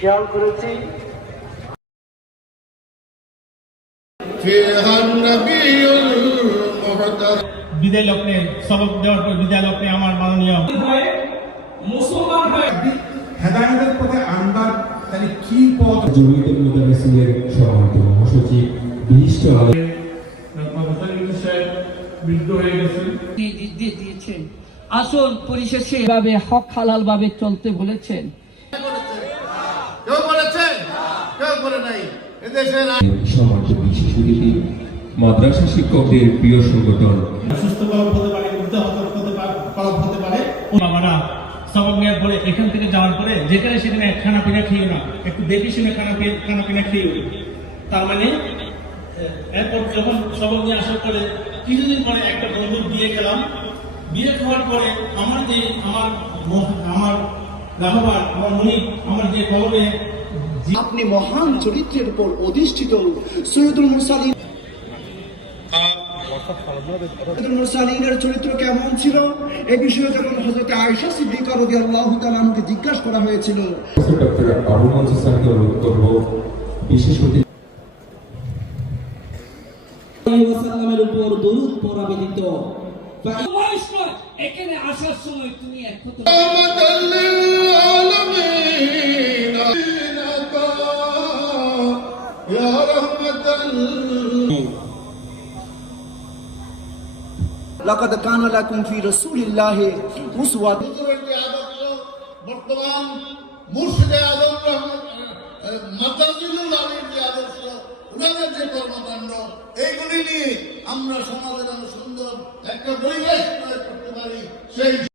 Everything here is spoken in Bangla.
খেয়াল করেছি বিদায় লগ্নে সবক দেওয়ার পর বিদায় লগ্নে আমার মাননীয় মুসলমান হয়ে হেদায়েতের পথে আনবার তাহলে কি পথ? জমিয়তুল মুদারিসিনের সভাপতি মহাসচিব বিশিষ্ট নির্দেশ দিয়েছেন। আসল পরিশেষে ভাবে হক হালাল ভাবে চলতে বলেছেন। সমাজের বিশেষ অতিথি মাদ্রাসা শিক্ষকদের প্রিয় সংগঠন সুস্থ কলব হতে পারে, কলব হতে পারে। বাবারা সবক নেওয়ার পরে এখান থেকে যাওয়ার পরে যেখানে সেখানে খানা পিনা খেয়ে না, একটু দেখে শুনে খানা পিনা খেয়ে। তার মানে এরপর যখন সবক নিয়ে আসার পরে কিছুদিন পরে একটা বন্ধুর বিয়ে গেলাম। বিয়ে খাওয়ার পরে আমার রাহবার আমার মুনিব আমার যে কলমে আপনি মহান চরিত্রের উপর অধিষ্ঠিত সৈয়দুল মুরসালিনের চরিত্র কেমন ছিল এই বিষয়ে যখন হযরত আয়েশা সিদ্দিকা রাদিয়াল্লাহু তাআলা আনহাকে জিজ্ঞাসা করা হয়েছিল, ডক্টর আবু মনসুর সাহেবের বক্তব্য বিশেষ অতিথি ওয়াসাল্লামের উপর দরুদ পড়া ব্যতীত এখানে আসার সময় তুমি একমাত্র লাকাদ কানা লাকুম ফি রাসূলিল্লাহি উসওয়াতুন। বর্তমান মুর্শিদে আজম মাদ্রাসুল আলীর যে আদর্শ, ওনাদের যে কর্মকাণ্ড, এইগুলি নিয়ে আমরা সমাজের সুন্দর একটা পরিবেশ করতে পারি সেই